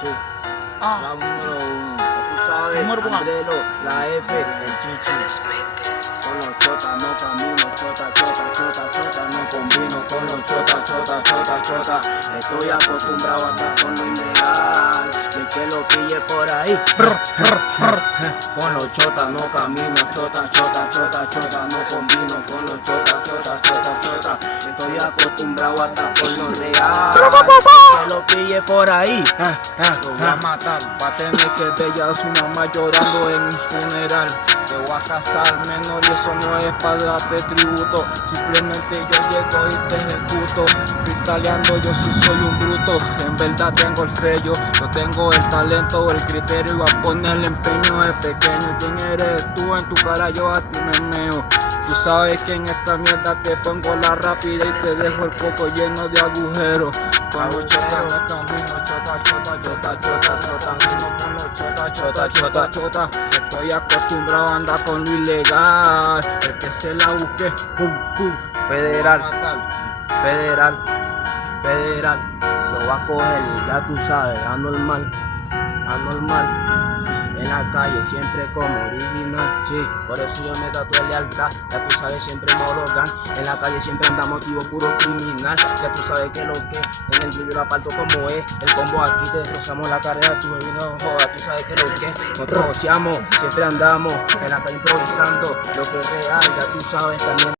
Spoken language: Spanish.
Sí. La número 1. Tú sabes, Andrelo, la F, el Chichi. Con los chotas no camino, chota, chota, chota, chota, no combino con los chota, chota, chota, chota. Estoy acostumbrado a estar con lo ilegal, de que lo pille por ahí. Con los chotas no camino, chota, chota, chota, chota, no combino con los chota, chota, chota, chota. Estoy acostumbrado a estar con lo real, que lo pille por ahí. Lo voy a matar, va a tener que ver a su mamá llorando en un funeral. Te voy a casar, menor, y eso no es para darte tributo. Simplemente yo llego y te ejecuto. Freestyleando, yo sí soy un bruto. En verdad tengo el sello, yo tengo el talento, el criterio. Y voy a ponerle empeño de pequeño. ¿Quién eres tú? En tu cara yo a ti me meo. Tú sabes que en esta mierda te pongo la rápida y te dejo el coco lleno de agujeros. Con los chotas no camino, chota, chota, chota, chota, chota, con los chota, chota, chota, chota. Estoy acostumbrado a andar con lo ilegal. El que se la busque, pum, pum. Federal, federal, federal. Lo va a coger, ya tú sabes, anormal, anormal. En la calle siempre como original, sí, por eso yo me tatué lealtad. Ya tú sabes, siempre modo gang. En la calle siempre andamos motivo puro criminal. Ya tú sabes que lo que en el vídeo la parto como es. El combo aquí te rozamos la carrera, tu bebé no joda. Tú sabes que lo que nosotros rociamos, siempre andamos en la calle improvisando. Lo que es real, ya tú sabes también.